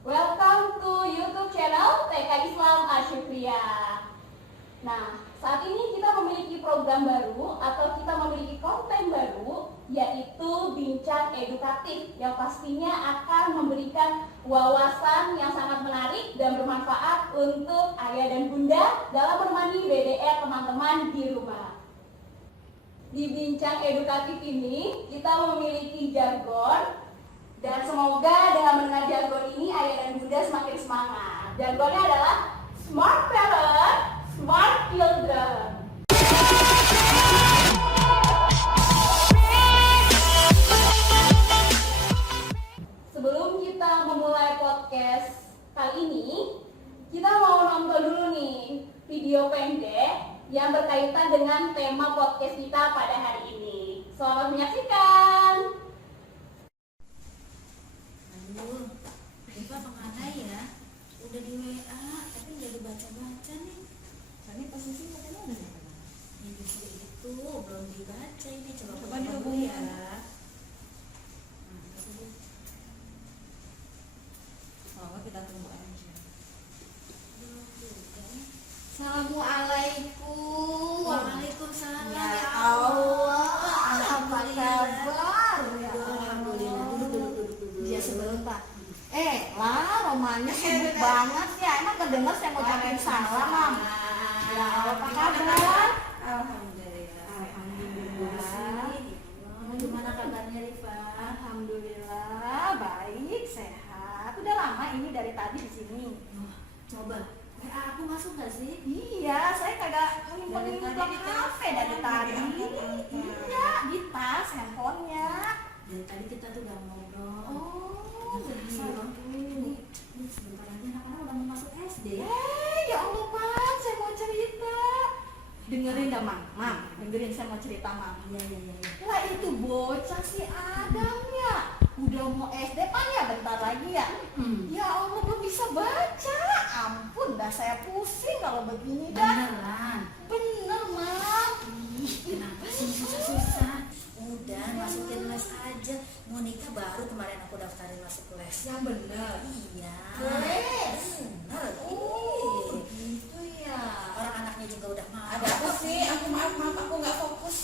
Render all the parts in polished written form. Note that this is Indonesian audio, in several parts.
Welcome to YouTube channel TK Islam Asyukriya. Nah, saat ini kita memiliki program baru atau kita memiliki konten baru, yaitu Bincang Edukatif, yang pastinya akan memberikan wawasan yang sangat menarik dan bermanfaat untuk ayah dan bunda dalam menemani BDR teman-teman di rumah. Di Bincang Edukatif ini kita memiliki jargon, dan semoga dengan mendengar jargon ini ayah dan bunda semakin semangat. Jargonnya adalah Smart Parent, Smart Children. Sebelum kita memulai podcast kali ini, kita mau nonton dulu nih video pendek yang berkaitan dengan tema podcast kita pada hari ini. Selamat menyaksikan. Aduh, Riva kemana ya? Udah di WA, tapi nggak dibaca-baca nih. Tadi posisi katanya udah dibaca. Ini justru itu belum dibaca ini. Coba dihubungi ya. Kalau kita tunggu aja. Assalamualaikum. Waalaikumsalam. Ya Allah, Alhamdulillah. apa kabar? Ya Alhamdulillah. Duduk. Dia sebelum Pak. Lah, romannya sibuk banget ya. Emang kedenger saya mau ucapin salam, Mam. Ya Allah, apa kabar? Alhamdulillah. Alhamdulillah. Gimana kabarnya Riva? Alhamdulillah, baik, sehat. Udah lama ini dari tadi di sini. Oh, coba. Aku masuk gak sih? Iya, saya kagak Dari nyimpen tadi di di kafe tas. dari tadi. Di Iya, di tas handphonenya. Dari tadi kita tuh udah ngobrol. Oh, Bisa dong. Ini sebentar lagi anak-anak udah mau masuk SD. Ya Allah, Mam, saya mau cerita. Dengerin dah, Mam. Dengerin, saya mau cerita, Mam. Iya. Lah itu bocah si Adam ya. Udah mau SD kan ya, bentar lagi ya. Ya Allah, belum bisa baca. Ampun, dah saya pusing kalau begini dah. Beneran. Bener, Mam. Kenapa sih susah-susah? Udah masukin les aja. Mau nikah baru kemarin aku daftarin masuk les. Yang bener. Iya. Les? Bener. Oh, gitu ya. Orang anaknya juga udah mau. Ada apa sih? Maaf, aku nggak fokus.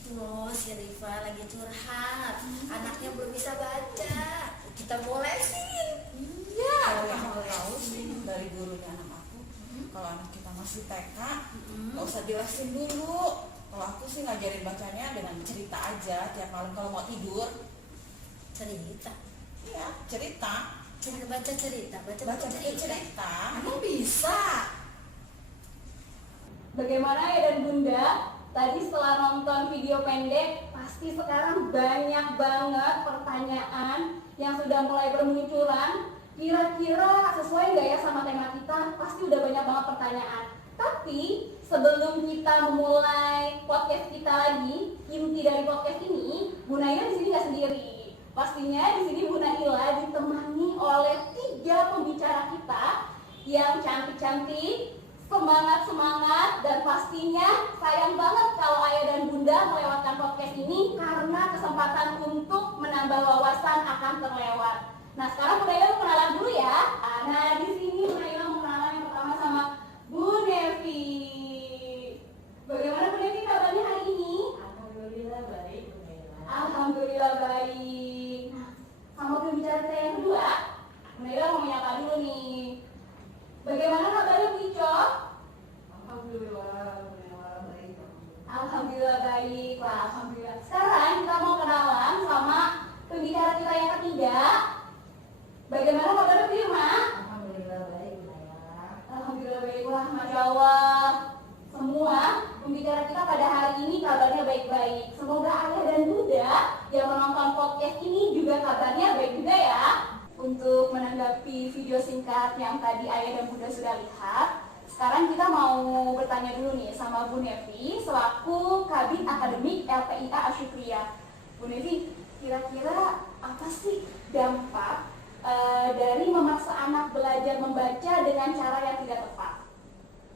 Itu loh si Riva lagi curhat. Anaknya belum bisa baca. Kita bolesin. Iya. Kalau yang mau tahu sih dari gurunya anak aku, kalau anak kita masih TK, nggak usah jelasin dulu. Kalau aku sih ngajarin bacanya dengan cerita aja tiap malam kalau mau tidur. Cerita. Iya, cerita. Baca cerita. Baca cerita. Emang bisa? Bagaimana ya dan bunda? Tadi setelah nonton video pendek, pasti sekarang banyak banget pertanyaan yang sudah mulai bermunculan. Kira-kira sesuai nggak ya sama tema kita? Pasti udah banyak banget pertanyaan. Tapi sebelum kita memulai podcast kita lagi, inti dari podcast ini, Bu Naila di sini nggak sendiri. Pastinya di sini Bu Naila ditemani oleh 3 pembicara kita yang cantik-cantik, semangat-semangat, dan pastinya sayang banget kalau ayah dan bunda melewatkan podcast ini karena kesempatan untuk menambah wawasan akan terlewat. Nah, sekarang Bu Naila kenalan dulu ya. Nah, di sini Bu Naila mau kenalan yang pertama sama Bu Nevi. Bagaimana Bu Nevi kabarnya hari ini? Alhamdulillah baik, Bu Naila. Alhamdulillah baik. Nah, sama pembicara kita yang kedua, Bu Naila mau menyapa dulu nih. Bagaimana kabarnya Bu Ico? Alhamdulillah, Bu Naila baik. Alhamdulillah baik. Wah, alhamdulillah. Sekarang kita mau kenalan sama pembicara kita yang ketiga. Bagaimana kabarnya Bu Irma? Alhamdulillah baik, Bu Naila. Alhamdulillah baik. Wah, Masya Allah. Semua pembicara kita pada hari ini kabarnya baik-baik. Semoga ayah dan bunda yang menonton podcast ini juga kabarnya baik juga ya. Untuk menanggapi video singkat yang tadi ayah dan bunda sudah lihat, sekarang kita mau bertanya dulu nih sama Bu Nevi selaku Kabid Akademik LPIA Asyukriya. Bu Nevi, kira-kira apa sih dampak dari memaksa anak belajar membaca dengan cara yang tidak tepat?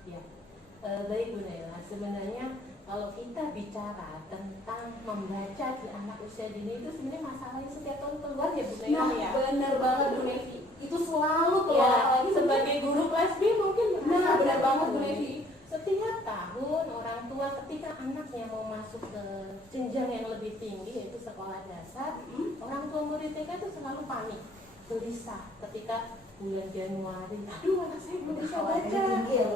Ya, baik Bu Naila. Sebenarnya kalau kita bicara tentang membaca di anak usia dini itu sebenarnya masalahnya setiap tahun keluar ya Bu Naila Nah, ya. bener banget Bu Nevi. Itu selalu tahun orang tua ketika anaknya mau masuk ke jenjang yang lebih tinggi yaitu sekolah dasar, orang tua murid TK itu selalu panik, gelisah ketika bulan Januari, aduh anak saya belum bisa baca,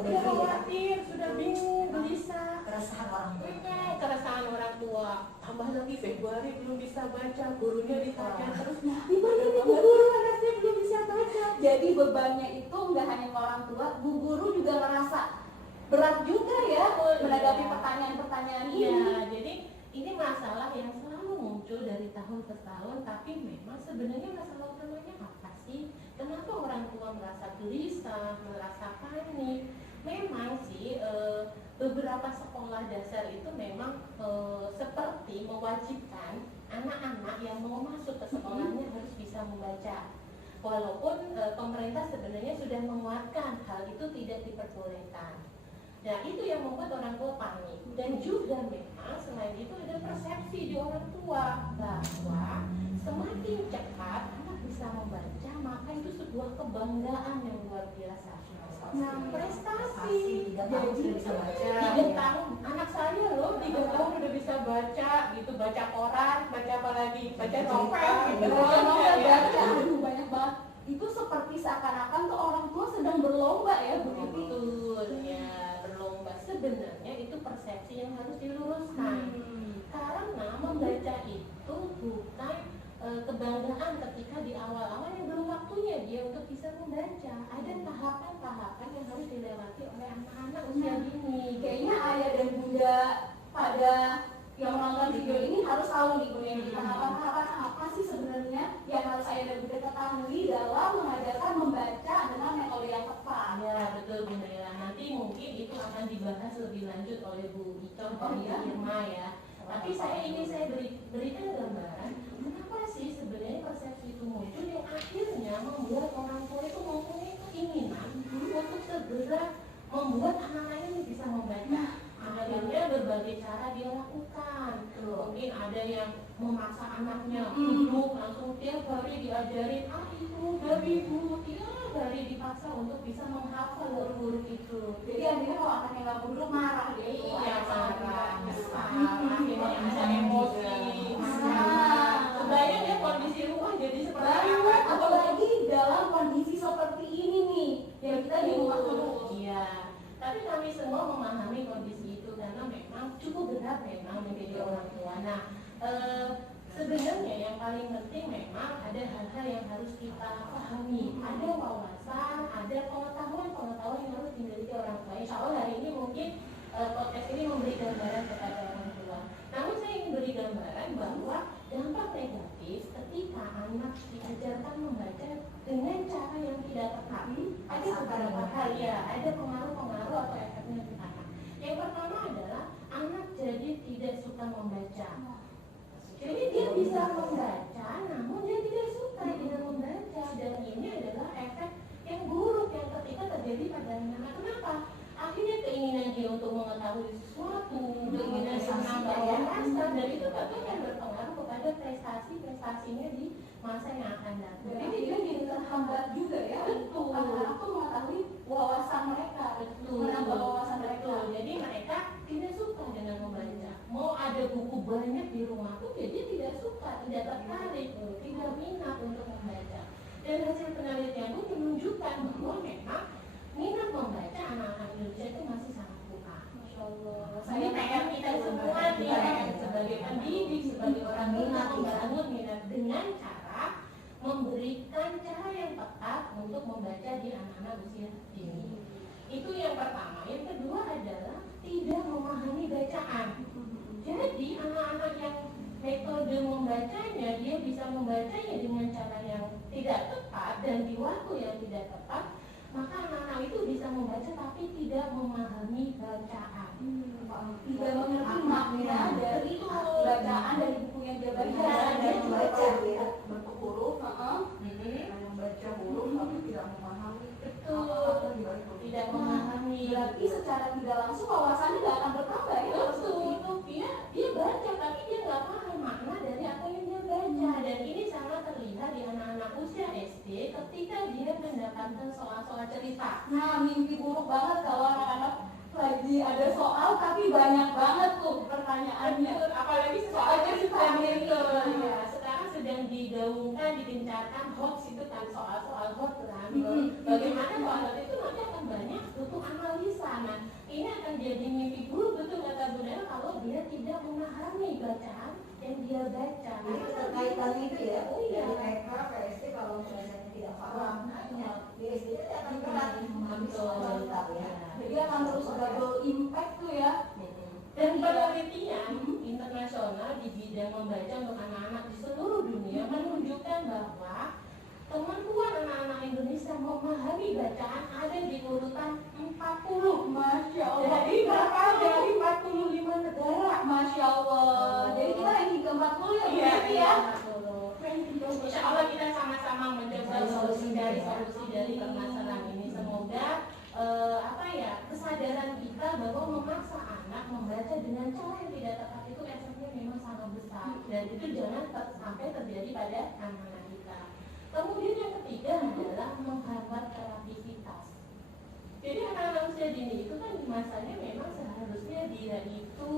sudah khawatir, sudah bingung, gelisah, Keresahan orang tua. keresahan orang tua. Tambah lagi Februari belum bisa baca, gurunya ditanya terus, gimana nih Bu Guru, anak saya belum bisa baca. Jadi bebannya itu nggak hanya ke orang tua, Bu Guru juga ngerasa berat juga ya menanggapi pertanyaan-pertanyaan ini. Iya, jadi ini masalah yang selalu muncul dari tahun ke tahun, tapi memang sebenarnya masalah utamanya apa sih? Kenapa orang tua merasa gelisah, merasa panik? Memang sih beberapa sekolah dasar itu memang seperti mewajibkan anak-anak yang mau masuk ke sekolahnya harus bisa membaca. Walaupun pemerintah sebenarnya sudah menguatkan hal itu tidak diperbolehkan. Nah itu yang membuat orang tua panik. Dan juga memang selain itu ada persepsi di orang tua bahwa semakin cepat anak bisa membaca maka itu sebuah kebanggaan yang luar biasa. Nah prestasi. Jadi 3 tahun anak saya loh 3 tahun udah bisa baca gitu, baca koran, baca apa lagi, baca novel gitu. Novel baca, aduh banyak banget. Itu seperti seakan-akan tuh orang tua sedang berlomba ya Bu Titi. Betul ya, berlomba. Sebenarnya itu persepsi yang harus diluruskan. Karena membaca itu bukan kebanggaan ketika di awal-awal yang belum waktunya dia untuk bisa membaca. Ada tahapan-tahapan yang harus dilewati oleh anak-anak usia dini. Kayaknya ayah dan bunda pada yang menonton video ini harus tahu nih Bu Neni, tahapan-tahapan apa sih sebenarnya yang harus ayah dan bunda ketahui dalam mengajarkan membaca dengan metode yang tepat. Ya betul Bu Naila. Nanti mungkin itu akan dibahas lebih lanjut oleh Bu Icon dan Bu Irma ya. Tapi saya berikan gambaran kenapa sih sebenarnya persepsi itu muncul yang akhirnya membuat orang tua itu mempunyai keinginan untuk segera membuat anak-anaknya ini bisa membaca. Akhirnya berbagai cara dia lakukan. Mungkin ada yang memaksa anaknya duduk langsung tiap hari diajarin ibu, tiap hari dipaksa untuk bisa menghafal huruf-huruf itu. Jadi akhirnya kalau anaknya nggak duduk marah dia itu. Iya marah, akhirnya ada emosi. Nah, Kebayang ya kondisi rumah jadi seperti banget, apa? apalagi dalam kondisi seperti ini nih yang kita di rumah terus. Iya. Tapi kami semua memahami kondisi itu karena memang cukup berat memang menjadi orang tua. Nah, sebenarnya yang paling penting memang ada hal-hal yang harus kita pahami. Ada wawasan, ada pengetahuan yang harus dimiliki orang tua. Insya Allah hari ini mungkin podcast ini memberi gambaran kepada orang tua. Namun saya ingin beri gambaran bahwa dampak negatif ketika anak diajarkan membaca dengan cara yang tidak tepat. Ada beberapa hal ya, ada pengaruh-pengaruh atau efeknya ke anak. Yang pertama adalah anak jadi tidak suka membaca. Jadi dia bisa membaca, namun dia tidak suka dengan membaca, dan ini adalah efek yang buruk yang ketika terjadi pada anak. Kenapa? Akhirnya keinginan dia untuk mengetahui sesuatu, keinginan dia menambah wawasan, dan itu akan berpengaruh kepada prestasinya di masa yang akan datang. Jadi dia jadi terhambat juga ya untuk anak-anak tuh mengetahui wawasan mereka, menambah wawasan mereka. Betul. Jadi mereka tidak suka dengan membaca. Mau ada buku banyak di rumah pun dia tidak suka, tidak tertarik, tidak minat untuk membaca. Dan hasil penelitian pun menunjukkan bahwa memang minat membaca anak-anak Indonesia itu masih sangat kurang. Masya Allah. Ini PR kita semua nih sebagai pendidik, sebagai orang tua membangun minat dengan cara memberikan cara yang tepat untuk membaca di anak-anak usia dini. Itu yang pertama. Yang kedua adalah tidak memahami bacaan. Jadi anak-anak yang metode membacanya, dia bisa membacanya dengan cara yang tidak tepat dan di waktu yang tidak tepat, maka anak-anak itu bisa membaca tapi tidak memahami bacaan. Tidak mengerti makna dari bacaan dari buku yang dia baca. Dia baca ya, bentuk huruf, Mm-hmm. membaca huruf tapi tidak memahami Betul, tidak memahami. Berarti secara tidak langsung wawasannya tidak akan bertambah ya. Betul, dia baca tapi dia nggak paham makna dari apa yang dia baca. Dan ini sangat terlihat di anak-anak usia SD ketika dia mendapatkan soal-soal cerita. Nah, mimpi buruk banget kalau anak-anak lagi lagi ada soal tapi banyak banget tuh pertanyaannya. Apalagi Soalnya sekarang suka sedang sekarang sedang digaungkan, digencarkan hoax itu kan, soal-soal hoax kan. Bagaimana soal itu nanti akan banyak butuh analisa. Nah, ini akan jadi mimpi buruk betul kata Bu Nela kalau dia tidak memahami bacaan yang dia baca. Nah, itu terkaitannya itu ya, Oh iya. dari TK ke SD kalau misalnya tidak paham, di SD itu akan berat memahami soal kitab ya. Jadi akan terus double impact tuh ya. Dan penelitian internasional di bidang membaca untuk anak-anak di seluruh dunia menunjukkan bahwa kemampuan anak-anak Indonesia memahami bacaan ada di urutan 40. Masya Allah. Jadi berapa dari 45 negara? Masya Allah. Jadi kita ranking ke-40 ya Bu Iya, Devi ya. Insya Allah kita sama-sama mencoba mencari solusi dari permasalahan ini. Semoga kesadaran kita bahwa memaksa anak membaca dengan cara yang tidak tepat itu efeknya memang sangat besar, dan itu jangan sampai terjadi pada anak-anak kita. Kemudian yang ketiga adalah menghambat kreativitas. Jadi anak-anak usia dini itu kan masanya memang seharusnya dia itu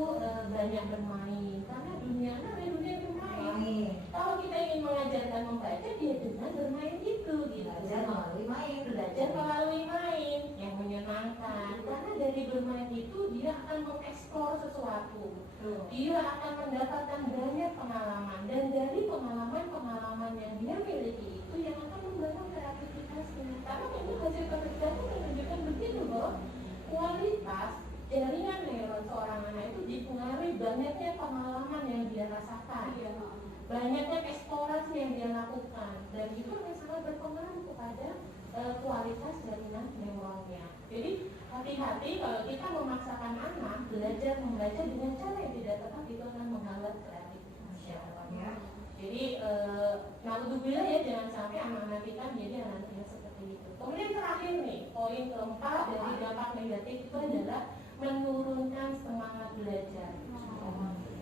banyak bermain, karena dunia anak adalah dunia bermain. Kalau kita ingin mengajarkan membaca, dia dengan bermain itu, Belajar melalui main. belajar melalui main yang menyenangkan. Karena dari bermain itu dia akan mengeksplor sesuatu, dia akan mendapatkan banyak pengalaman, dan dari pengalaman-pengalaman yang dia miliki itu yang akan membangun kreativitasnya. Karena memang hasil penelitian itu menunjukkan begitu bahwa kualitas jaringan neuron seorang anak itu dipengaruhi banyaknya pengalaman yang dia rasakan, banyaknya eksplorasi yang dia lakukan, dan itu akan sangat berpengaruh kepada kualitas jaringan neuronnya. Jadi hati-hati kalau kita memaksakan anak belajar membaca dengan cara yang tidak tepat, itu akan menghambat kreativitasnya. Jadi naudzubillah ya, jangan sampai anak-anak kita menjadi anak yang seperti itu. Kemudian terakhir nih, poin keempat dari dampak negatif itu adalah menurunkan semangat belajar.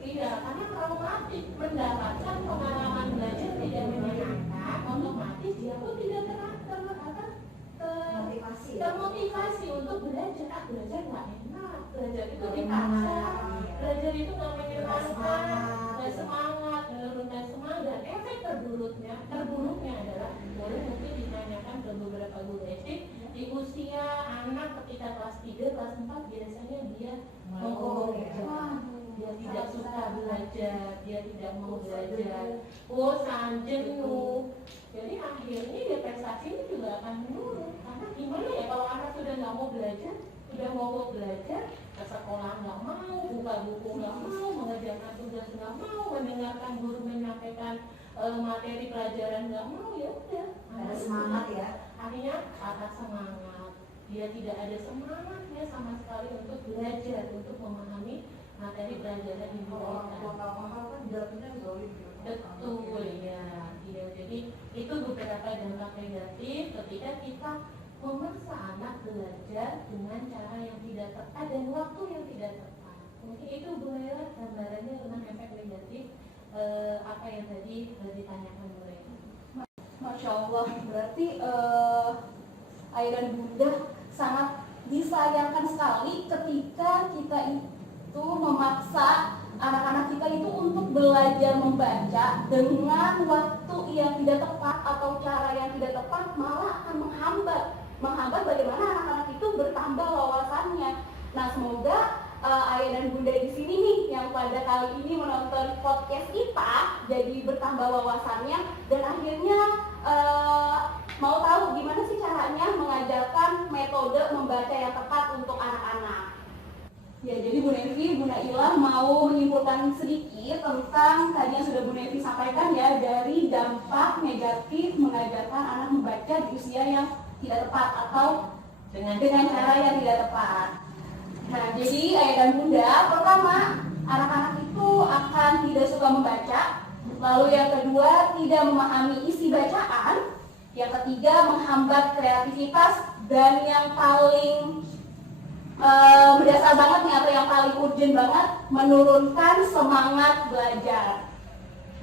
Tidak, karena traumatik mendapatkan pengalaman belajar tidak menyenangkan, otomatis dia pun tidak termotivasi untuk belajar. Belajar nggak enak, belajar itu dipaksa, belajar itu nggak menyenangkan, nggak semangat, menurunkan semangat. Dan efek terburuknya adalah, boleh mungkin ditanyakan ke beberapa guru SD, di usia anak ketika kelas 3, kelas 4 biasanya dia mengurung, dia tidak suka belajar, dia tidak mau belajar, bosan, jenuh. Jadi akhirnya ya prestasinya juga akan menurun. Karena gimana ya kalau anak sudah nggak mau belajar, sudah mau belajar, ke sekolah nggak mau, buka buku nggak mau, mengerjakan tugas nggak mau, mendengarkan guru menyampaikan materi pelajaran nggak mau, ya udah. Ada semangat ya. Akhirnya patah semangat. Dia tidak ada semangatnya sama sekali untuk belajar, untuk memahami materi pelajaran yang diberikan. Betul ya. Jadi itu beberapa dampak negatif ketika kita memaksa anak belajar dengan cara yang tidak tepat dan waktu yang tidak tepat. Mungkin itu Bu Nela gambarannya tentang efek negatif apa yang tadi ditanyakan Bu Nela. Masya Allah, berarti Ayah dan Bunda sangat disayangkan sekali ketika kita itu memaksa anak-anak kita itu untuk belajar membaca dengan waktu yang tidak tepat atau cara yang tidak tepat, malah akan menghambat bagaimana anak-anak itu bertambah wawasannya. Nah, semoga Ayah dan Bunda di sini nih yang pada kali ini menonton podcast kita jadi bertambah wawasannya dan akhirnya mau tahu gimana sih caranya mengajarkan metode membaca yang tepat untuk anak-anak. Ya, jadi Bu Nevi, Bu Naila mau menyimpulkan sedikit tentang tadi yang sudah Bu Nevi sampaikan ya, dari dampak negatif mengajarkan anak membaca di usia yang tidak tepat atau dengan cara yang tidak tepat. Nah, jadi Ayah dan Bunda, pertama, anak-anak itu akan tidak suka membaca. Lalu yang kedua, tidak memahami isi bacaan. Yang ketiga, menghambat kreativitas. Dan yang paling berdasar banget nih, atau yang paling urgent banget, menurunkan semangat belajar.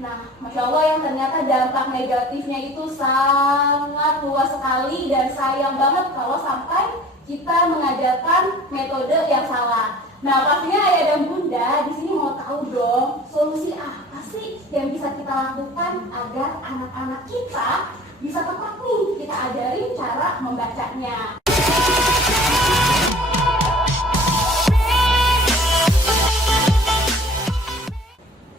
Nah, Masya Allah yang ternyata dampak negatifnya itu sangat luas sekali, dan sayang banget kalau sampai kita mengajarkan metode yang salah. Nah, pastinya ayah dan bunda di sini mau tahu dong, solusi apa sih yang bisa kita lakukan agar anak-anak kita bisa tepat nih kita ajarin cara membacanya.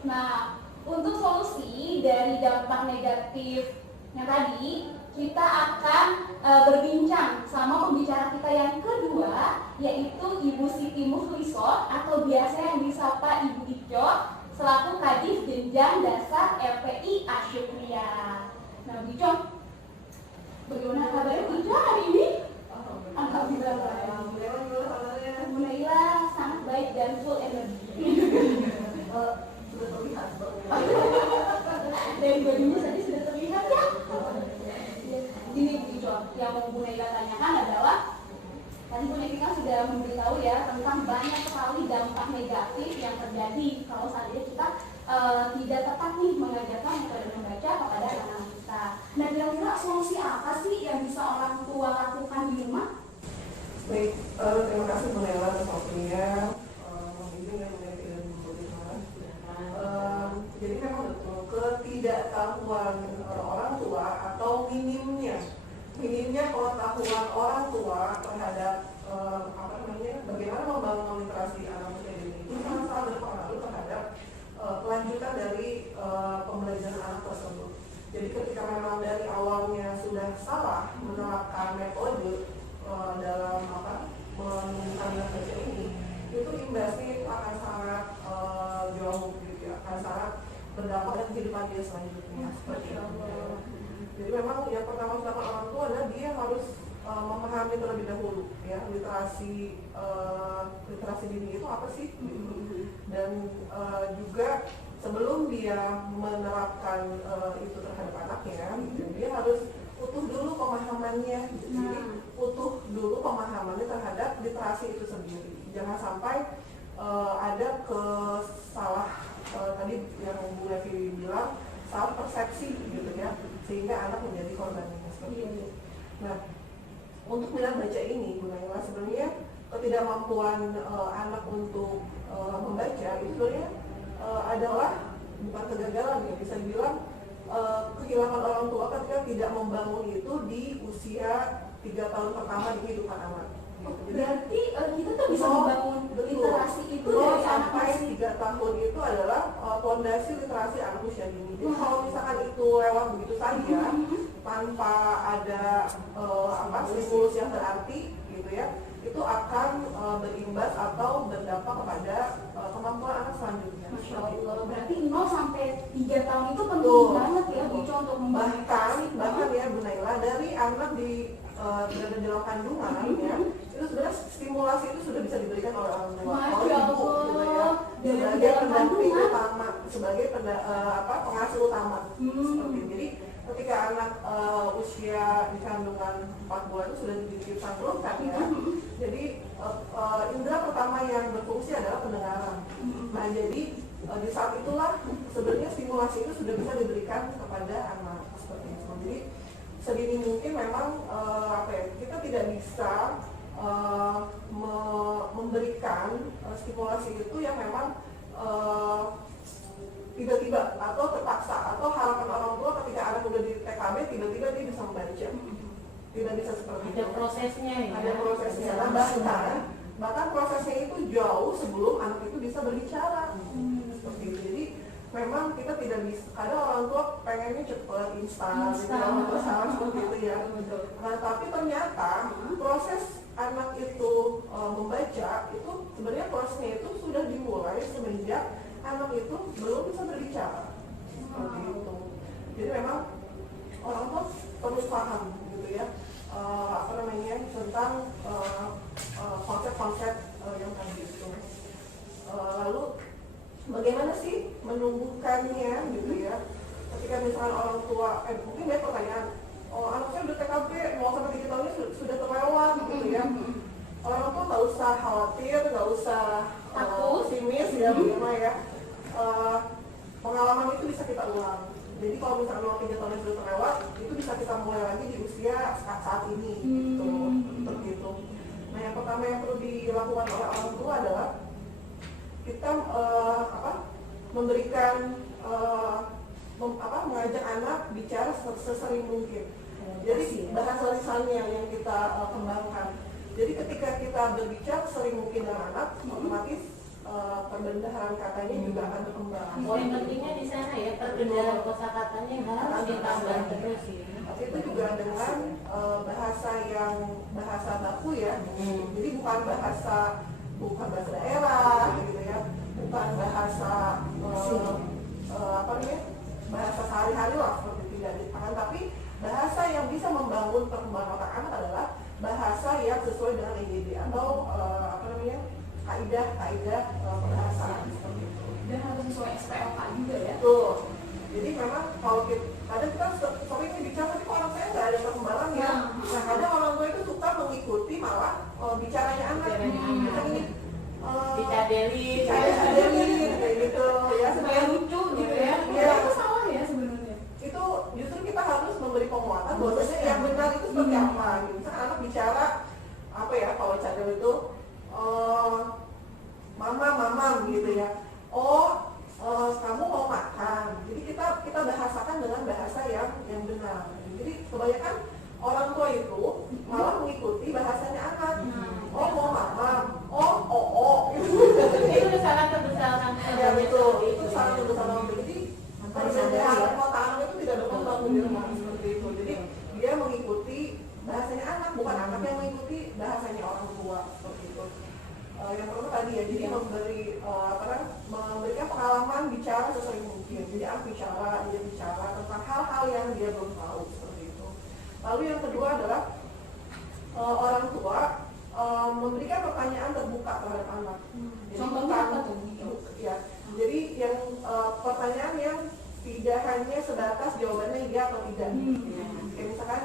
Nah, untuk solusi dari dampak negatif yang tadi, kita akan berbincang sama pembicara kita yang kedua, yaitu Ibu Siti Mukhlisah atau biasa yang disapa Ibu Ico, selaku Kadis Jenjang Dasar RPI Asyukria. Nah, Bu Ico, bagaimana kabarnya Bu Ico hari ini? Alhamdulillah baik. Bu Naila sangat baik dan full energi. Dari bajunya tadi sudah terlihat ya. Ini Bu Ico, yang mau Bu Naila tanyakan adalah, tadi Bu Naila sudah memberitahu ya tentang banyak sekali dampak negatif yang terjadi kalau seandainya kita tidak tepat nih mengajarkan metode membaca kepada anak kita. Nah, kira-kira solusi apa sih yang bisa orang tua lakukan di rumah? Baik, terima kasih Bu Naila atas waktunya. Jadi memang betul ketidaktahuan orang tua atau minimnya pengetahuan orang tua terhadap bagaimana membangun literasi anak usia dini itu sangat berpengaruh terhadap kelanjutan dari pembelajaran anak tersebut. Jadi ketika memang dari awalnya sudah salah menerapkan metode dalam menumbuhkan baca ini, itu imbasnya itu akan sangat jauh gitu ya, akan sangat berdampak pada kehidupan dia selanjutnya seperti itu. Jadi memang yang pertama dilakukan orang tua adalah dia harus memahami terlebih dahulu ya literasi dini itu apa sih, dan juga sebelum dia menerapkan itu terhadap anaknya, dia harus utuh dulu pemahamannya. Jadi utuh dulu pemahamannya terhadap literasi itu sendiri. Jangan sampai ada tadi yang Bu Levi bilang salah persepsi gitu ya, sehingga anak menjadi korbannya seperti itu. Nah, untuk minat baca ini Bu Naila, sebenarnya ketidakmampuan anak untuk membaca itu sebenarnya adalah bukan kegagalan ya, bisa dibilang kehilangan orang tua ketika tidak membangun itu di usia 3 tahun pertama di kehidupan anak. Berarti kita tuh bisa membangun literasi itu dari anak sampai 3 tahun itu adalah fondasi literasi anak usia dini. Jadi kalau misalkan itu lewat begitu saja tanpa ada stimulus yang berarti gitu ya, itu akan berimbas atau berdampak kepada kemampuan anak selanjutnya. Masya Allah, berarti 0 sampai 3 tahun itu penting banget ya Bu Ico untuk membangun bahkan ya Bu Naila, dari anak berada dalam kandungan ya, itu sebenarnya stimulasi itu sudah bisa diberikan oleh orang tua, oleh ibu gitu ya, sebagai pendamping utama, sebagai pengasuh utama seperti itu. Jadi ketika anak usia di kandungan 4 bulan itu sudah disanggulkan ya, jadi indera pertama yang berfungsi adalah pendengaran. Nah, jadi di saat itulah sebenarnya stimulasi itu sudah bisa diberikan kepada anak seperti itu. Jadi sedini mungkin memang kita tidak bisa memberikan stimulasi itu yang memang tiba-tiba atau terpaksa, atau harapan orang tua ketika anak udah di TKB tiba-tiba dia bisa membaca. Tidak bisa seperti itu. Ada prosesnya ya. Ada prosesnya. Bahkan prosesnya itu jauh sebelum anak itu bisa berbicara. Seperti itu. Jadi memang kita tidak bisa, kadang orang tua pengennya cepat, instan, orang tua salah seperti itu ya. Nah, tapi ternyata proses anak itu membaca itu sebenarnya prosesnya itu sudah dimulai semenjak anak itu belum bisa berbicara. Seperti itu. Jadi memang orang tua perlu paham gitu ya, tentang konsep-konsep yang tadi itu. Lalu bagaimana sih menumbuhkannya gitu ya, ketika misalnya orang tua mungkin ya pertanyaan, anak saya udah TKB 0 sampai 3 tahunnya sudah terlewat gitu ya. Orang tua nggak usah khawatir, nggak usah pesimis ya, bagaimana ya, pengalaman itu bisa kita ulang. Jadi kalau misalnya 3 tahun yang sudah terlewat, itu bisa kita mulai lagi di usia saat ini gitu, seperti itu. pertama yang perlu dilakukan oleh orang tua adalah kita memberikan mengajak anak bicara sesering mungkin. Jadi bahasa lisannya yang kita kembangkan. Jadi ketika kita berbicara sering mungkin dengan anak, otomatis perbendaharaan katanya juga akan berkembang. Poin pentingnya di sana ya, perbendaharaan kosakatanya harus ditambah terus ya. Tapi itu juga dengan bahasa baku ya. Jadi bukan bahasa daerah gitu ya, bukan bahasa bahasa sehari-hari lah seperti tidak ditahan, tapi bahasa yang bisa membangun perkembangan otak anak adalah bahasa yang sesuai dengan EYD atau kaidah perbahasaan seperti itu. Dan harus sesuai SPOK juga ya. Betul. Jadi memang kalau kadang kita sering bicara tapi kok orang saya nggak ada perkembangan ya. Nah kadang orang tua itu suka mengikuti malah bicaranya anak. Kita ini Dicadelin kayak gitu ya. Supaya lucu gitu ya. Iya. Itu salah ya sebenarnya. Itu justru kita harus memberi penguatan bahwasanya yang benar itu seperti apa. Misalkan anak bicara apa ya, kalau cadel itu mama gitu ya. Kamu mau makan. Jadi kita bahasakan dengan bahasa yang benar. Jadi kebanyakan orang tua itu malah mengikuti bahasanya anak. Mau mama, Itu sangat kebesaran. ya betul, itu sangat kebesaran. Jadi perbendaharaan otak anak itu tidak berkembang di rumah seperti itu. Jadi dia mengikuti bahasanya anak, bukan anak yang mengikuti bahasanya orang tua seperti itu. Yang pertama tadi ya, jadi memberikan pengalaman bicara sesering mungkin. Jadi dia bicara tentang hal-hal yang dia belum tahu seperti itu. Lalu yang kedua adalah orang tua memberikan pertanyaan terbuka terhadap anak. Contohnya apa tuh? Ya, jadi yang pertanyaan yang tidak hanya sebatas jawabannya iya atau tidak. Kayak misalkan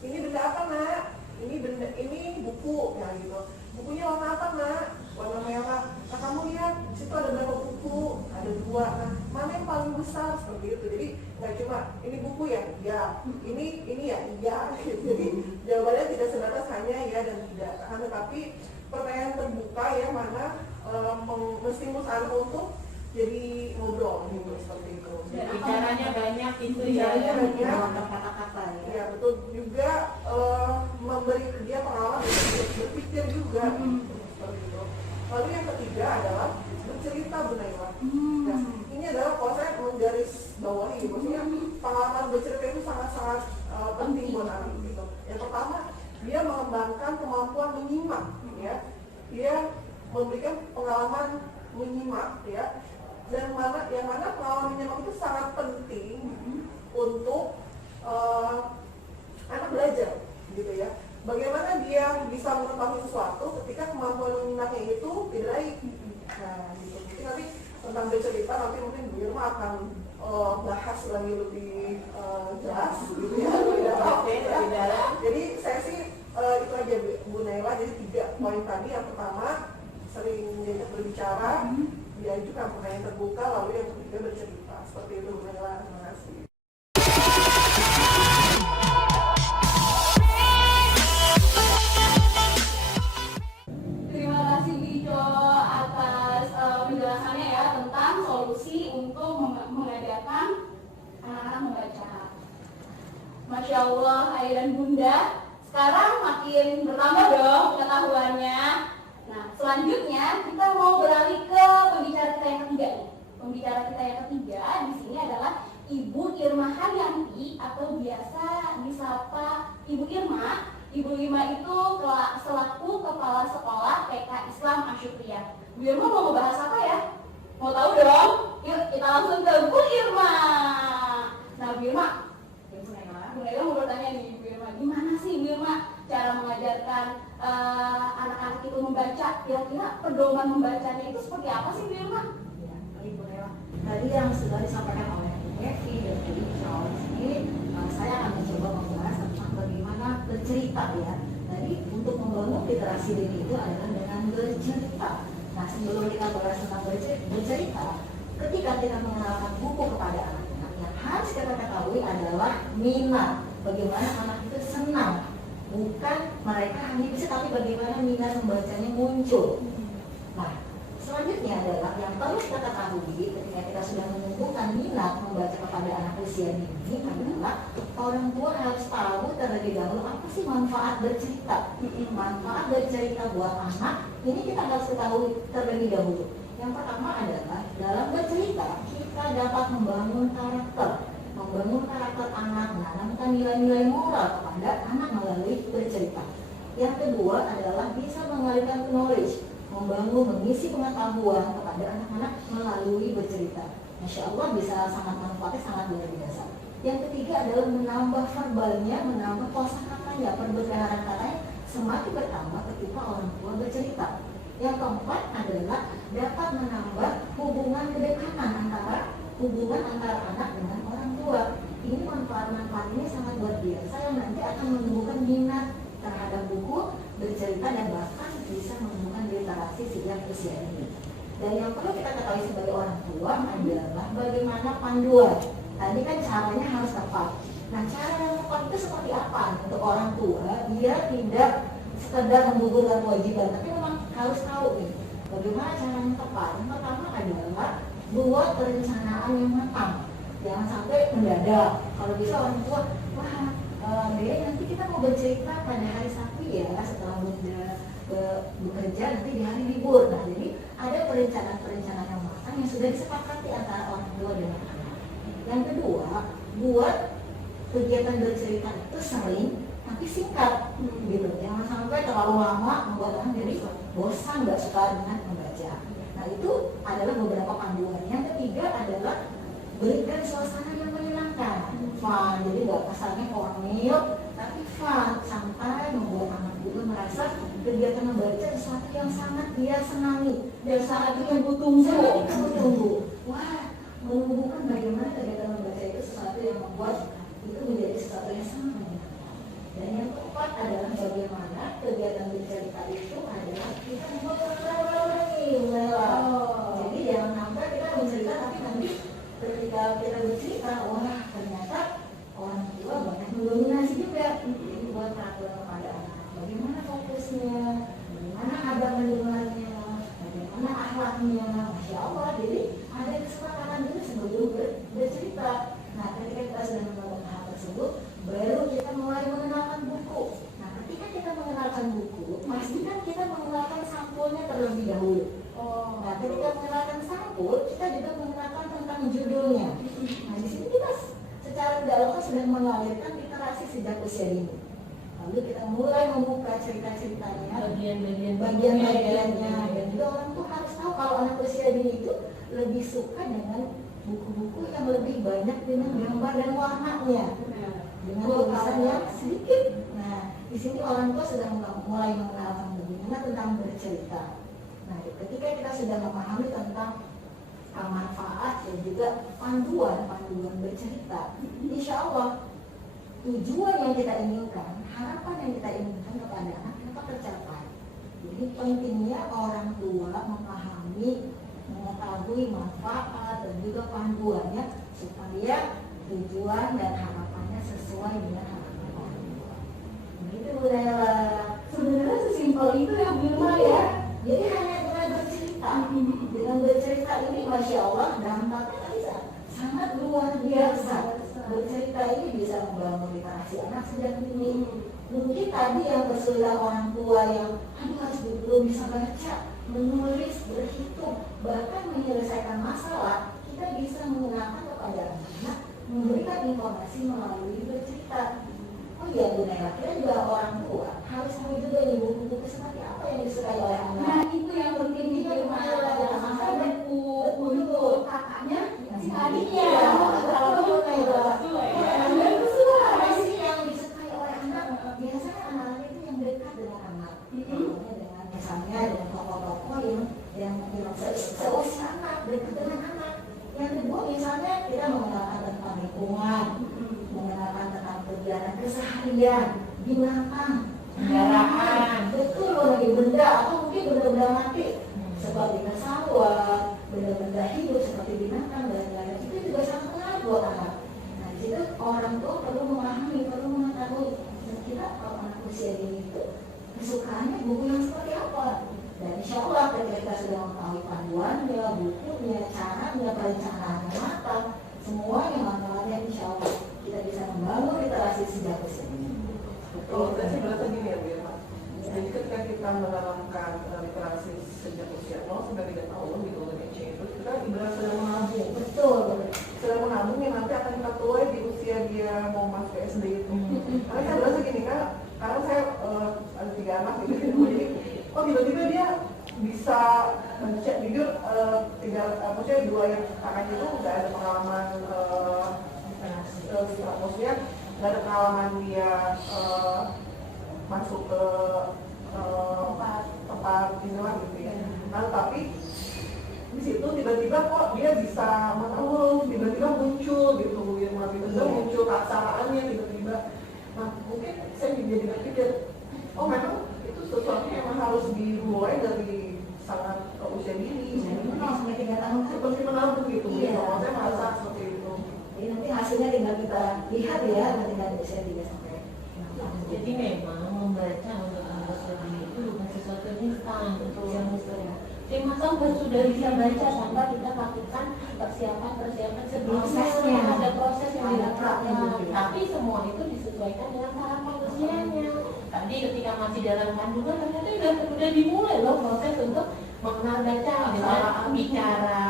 ini benda apa nak? Ini buku ya gitu. Bukunya warna apa nak? Warna merah. Nah kamu lihat situ ada berapa buku? Ada 2. Nah mana yang paling besar seperti itu. Jadi nggak cuma ini buku ya, iya. Ini ya iya. Jadi jawabannya tidak sebatas hanya ya dan tidak. Tetapi pertanyaan terbuka ya mana menstimulus anak untuk jadi ngobrol gitu seperti itu. Bicaranya banyak itu Bicaranya ya. banyak. Kata-kata ya. Ya betul, juga memberi dia pengalaman untuk berpikir juga seperti itu. Lalu yang ketiga adalah bercerita, Bu Naila. Ya, ini adalah kalau saya menggaris bawahi, maksudnya pengalaman bercerita itu sangat-sangat penting buat anak gitu. Yang pertama, dia mengembangkan kemampuan menyimak, ya. Dia memberikan pengalaman menyimak, ya. Dan yang mana pengalaman menyimak itu sangat penting untuk anak belajar, gitu ya. Bagaimana dia bisa mengetahui sesuatu ketika kemampuan menyimaknya itu tidak baik. Nah, gitu. Mungkin nanti tentang bercerita nanti mungkin Bu Irma akan bahas lagi lebih jelas, gitu ya. Jadi saya sih itu aja Bu Naila. Jadi 3 poin tadi. Yang pertama sering diajak berbicara, diajukan pertanyaan terbuka, lalu yang ketiga bercerita. Seperti itu Bu Naila. Terima kasih. Terima kasih Bico atas penjelasannya ya tentang solusi untuk mengadakan anak-anak membaca. Masya Allah, Ayah dan Bunda, sekarang makin bertambah dong pengetahuannya. Nah, selanjutnya kita mau beralih ke pembicara kita yang ketiga nih. Pembicara kita yang ketiga di sini adalah Ibu Irma Haryanti atau biasa disapa Ibu Irma. Ibu Irma itu selaku Kepala Sekolah TK Islam Asyukriyah. Bu Irma mau ngebahas apa ya? Mau tahu dong? Yuk kita langsung ke Bu Irma. Nah Bu Irma, Bu Naila mau bertanya nih Bu Irma, gimana sih Bu Irma cara mengajarkan anak-anak itu membaca? Kira-kira pedoman membacanya itu seperti apa sih Bu Irma? Ya, baik Bu Nela. Tadi yang sudah disampaikan oleh Bu Evi dan Bu Ica di sini, saya akan mencoba membahas tentang bagaimana bercerita ya. Jadi untuk membangun literasi diri itu adalah dengan bercerita. Nah sebelum kita bahas tentang bercerita, ketika kita mengenalkan buku kepada anak-anak, yang harus kita ketahui adalah minat. Bagaimana anak itu senang bukan mereka hanya bisa, tapi bagaimana minat membacanya muncul. Nah, selanjutnya adalah yang perlu kita ketahui ketika kita sudah menumbuhkan minat membaca kepada anak usia dini adalah orang tua harus tahu terlebih dahulu apa sih manfaat bercerita. Manfaat bercerita buat anak ini kita harus ketahui terlebih dahulu. Yang pertama adalah dalam bercerita kita dapat membangun karakter anak, menanamkan nilai-nilai moral kepada anak melalui bercerita. Yang kedua adalah bisa mengalihkan knowledge, mengisi pengetahuan kepada anak-anak melalui bercerita. Masya Allah bisa sangat manfaatnya, sangat luar biasa. Yang ketiga adalah menambah verbalnya, menambah kosakatanya, perbedaan katanya semakin bertambah ketika orang tua bercerita. Yang keempat adalah dapat menambah kedekatan antara anak dengan orang tua. Ini manfaat-manfaat ini sangat luar biasa yang nanti akan menumbuhkan minat terhadap buku bercerita dan bahkan bisa menumbuhkan literasi sejak usia ini. Dan yang perlu kita ketahui sebagai orang tua adalah bagaimana panduan. Tadi kan caranya harus tepat. Nah, cara yang tepat itu seperti apa untuk orang tua biar tidak sekedar menggugurkan kewajiban, tapi memang harus tahu nih bagaimana cara yang tepat. Yang pertama adalah buat perencanaan yang matang. Jangan sampai mendadak. Kalau bisa orang tua, nanti kita mau bercerita pada hari Sabtu ya, setelah Bunda bekerja nanti di hari libur. Nah, jadi ada perencanaan yang matang yang sudah disepakati antara orang tua dan anak. Yang kedua, buat kegiatan bercerita itu sering tapi singkat, gitu. Jangan sampai terlalu lama membuat orang jadi bosan, nggak suka dengan membaca. Nah, itu adalah beberapa panduan. Yang ketiga adalah berikan suasana yang menyenangkan, fun. Jadi nggak kesannya formal, tapi fun, santai, membuat anak juga merasa kegiatan membaca sesuatu yang sangat dia senangi dan sangat dia tunggu. Wah, menumbuhkan bagaimana kegiatan membaca itu sesuatu yang membuat itu menjadi sesuatu yang sangat menyenangkan. Dan yang keempat adalah bagaimana kegiatan bercerita itu adalah kita mengulangi. Jadi jangan sampai kita bercerita tapi nanti ketika kita bercerita, wah ternyata orang tua banyak mendominasi juga. Jadi buat peraturan kepada anak, bagaimana fokusnya, bagaimana ada mendengarnya, bagaimana akhlaknya, Masya Allah. Jadi ada kesepakatan dulu sebelum bercerita. Nah, ketika kita sudah melakukan hal tersebut, baru kita mulai mengenalkan buku. Nah, ketika kita mengenalkan buku, pastikan kita mengenalkan sampulnya terlebih dahulu. Nah, ketika mengenalkan sampul, kita juga mengenalkan tentang judulnya. Nah, di sini kita secara tidak langsung sudah mengalirkan literasi sejak usia dini. Lalu kita mulai membuka cerita-ceritanya, bagian-bagiannya, dan juga orang tuh harus tahu kalau anak usia dini itu lebih suka dengan buku-buku yang lebih banyak dengan gambar dan warnanya, dengan tulisan yang sedikit. Nah, di sini orang tua sudah mulai mengenalkan bagaimana tentang bercerita. Nah, ketika kita sudah memahami tentang manfaat dan juga panduan bercerita, insya Allah tujuan yang kita inginkan, harapan yang kita inginkan kepada anak dapat tercapai. Jadi pentingnya orang tua memahami, mengetahui manfaat dan juga panduannya supaya tujuan dan harapannya sesuai dengan harapan orang tua. Begitu Bu Nela. Sebenarnya sesimpel itu ya Bunda ya. Jadi hanya dengan bercerita ini, Masya Allah, dampaknya bisa sangat luar biasa. Bercerita ini bisa membangun literasi anak sejak dini. Mungkin tadi yang kesulitan orang tua yang harus belum bisa baca, menulis, berhitung, bahkan menyelesaikan masalah, kita bisa mengenalkan kepada anak, memberikan informasi melalui bercerita. Oh iya Bu Nela, kita juga orang tua harus tahu juga nih buku-buku seperti apa yang disukai oleh anak. Nah, itu yang penting di rumah. Jangan sampai buku kakaknya si adiknya. Kalau Bu Nela, apa sih yang disukai oleh anak? Biasanya anak-anak itu yang dekat dengan anak. Dengan misalnya dengan tokoh-tokoh yang seusia anak, dekat dengan anak. Yang kedua misalnya kita mengenalkan tentang lingkungan, mengenalkan tentang kegiatan keseharian, binatang, kendaraan, betul lagi benda atau mungkin benda-benda mati seperti pesawat, benda-benda hidup seperti binatang dan lain-lain, itu juga sangat menarik buat anak. Nah, di situ orang tua perlu memahami, perlu mengetahui. Dan kita kalau anak usia kesukaannya buku yang seperti apa. Dan insya Allah ketika kita sudah mengetahui panduannya, bukunya, caranya, perencanaannya matang, semuanya matang, insya Allah kita bisa membangun literasi sejak usia dini. Kalau saya sih berasa gini ya Bu Irma. Jadi ketika kita menanamkan literasi sejak usia 0 sampai 3 tahun di Golden Age itu, kita ibarat sedang menabung. Betul. Sedang menabung yang nanti akan kita tuai di usia dia mau masuk ke SD itu. Karena saya berasa gini kan, karena saya ada 3 anak gitu, jadi oh tiba-tiba dia bisa jujur maksudnya 2 yang kakaknya itu nggak ada pengalaman maksudnya nggak ada pengalaman dia masuk ke tempat inilah gitu ya. Nah tapi di situ tiba-tiba kok dia bisa mengeluh, tiba-tiba muncul gitu, tiba-tiba muncul keaksaraannya tiba-tiba. Nah mungkin saya jadi berpikir, oh memang itu sesuatu yang harus dimulai dari sangat usia dini. Sampai 3 tahun kan. Seperti menabung gitu. Iya. Kalau saya merasa seperti itu. Jadi nanti hasilnya tinggal kita lihat ya ketika usia 3 sampai 6 tahun. Jadi memang membaca untuk anak usia itu bukan sesuatu yang instan untuk yang muslim. Jadi masa sudah bisa baca tanpa kita lakukan persiapan sebelumnya, Prosesnya. ada proses yang Ada dilakukan. prakteknya. Tapi semua itu disesuaikan dengan tahapan usianya. Tadi ketika masih dalam kandungan ternyata sudah dimulai loh proses untuk mengenal baca dengan bicara,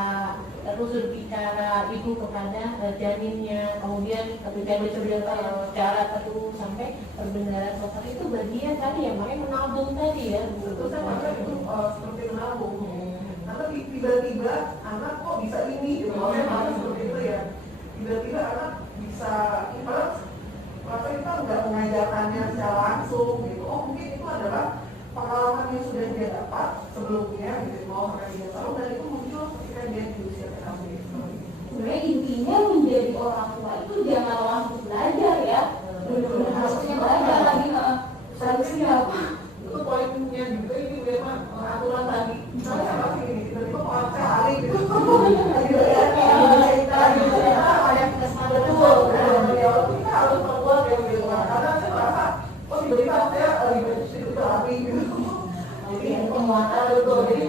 terus berbicara ibu kepada janinnya, kemudian ketika dia sudah bicara terus sampai perbendaharaan total itu bagian tadi ya, makanya menabung tadi ya. Itu saya merasa itu seperti menabung. Karena tiba-tiba anak kok bisa ini gitu. Kalau saya merasa seperti itu ya. Tiba-tiba anak bisa ibarat merasa kita nggak mengajarkannya secara langsung gitu. Oh mungkin itu adalah pengalaman yang sudah dia dapat sebelumnya gitu. Mau sampai 3 tahun dan itu muncul ketika dia di usia PKB. Sebenarnya intinya menjadi orang tua itu jangan langsung belajar ya, benar-benar harusnya belajar lagi harusnya apa? Itu poinnya juga ini memang aturan tadi. Misalnya saya masih gini, tiba-tiba kok saya lari gitu. Lagi cerita gitu ya, kayak betul. Kita harus membuat yang gitu. Karena saya merasa, oh tiba-tiba saya ribet itu lari gitu. Jadi penguatan betul. Jadi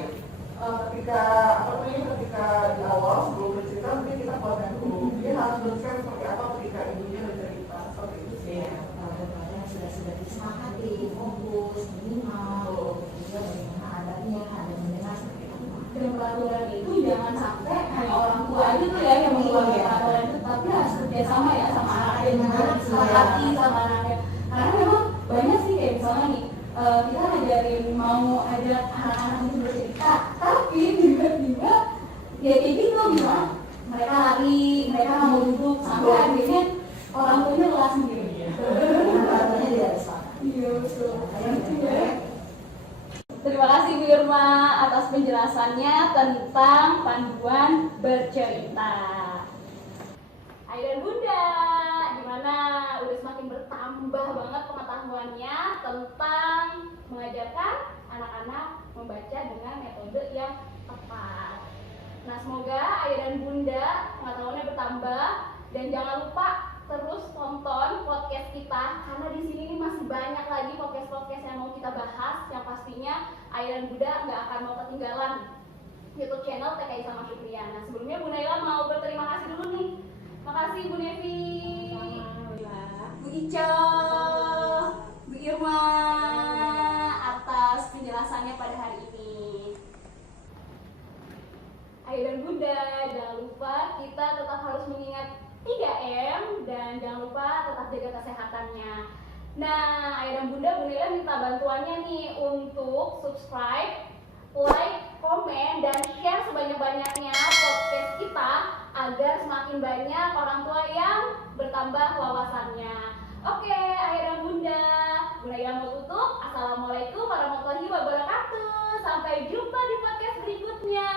ketika di awal sebelum bercerita mungkin kita buatkan dulu. Dia harus bercerita seperti apa ketika ibunya bercerita seperti itu sih. Yang sudah disepakati, fokus, minimal, juga bagaimana adabnya, ada mendengar seperti apa. Dan peraturan itu jangan sampai hanya orang tua aja tuh ya yang membuat peraturan itu, tapi harus kerjasama ya sama anaknya, sama hati sama anaknya. Karena memang banyak sih kayak misalnya nih kita ngajarin mau ada anak-anak itu bercerita, tapi tiba-tiba ya kayak gitu gimana? Mereka lari, mereka nggak mau duduk, sampai akhirnya orang tuanya lelah sendiri. Peraturannya tidak disepakati. Iya betul. Ya. Terima kasih Bu Irma atas penjelasannya tentang panduan bercerita. Ayah dan Bunda, gimana? Udah semakin bertambah banget pengetahuannya tentang mengajarkan anak-anak membaca dengan metode yang tepat. Nah, semoga Ayah dan Bunda pengetahuannya bertambah dan jangan lupa terus tonton podcast kita karena di sini nih masih banyak lagi podcast yang mau kita bahas yang pastinya Ayah dan Bunda nggak akan mau ketinggalan YouTube channel TKI sama Syukriana. Sebelumnya Bu Naila mau berterima kasih dulu nih. Makasih Bu Nevi, Bu Ica, Bu Irma atas penjelasannya pada hari ini. Ayah dan Bunda, jangan lupa kita tetap harus mengingat 3M dan jangan lupa tetap jaga kesehatannya. Nah, Ayah dan Bunda, Bu Nila minta bantuannya nih untuk subscribe, like, komen, dan share sebanyak-banyaknya podcast kita agar semakin banyak orang tua yang bertambah wawasannya. Oke, Ayah dan Bunda, Bu Nila mau tutup. Assalamualaikum warahmatullahi wabarakatuh. Sampai jumpa di podcast berikutnya.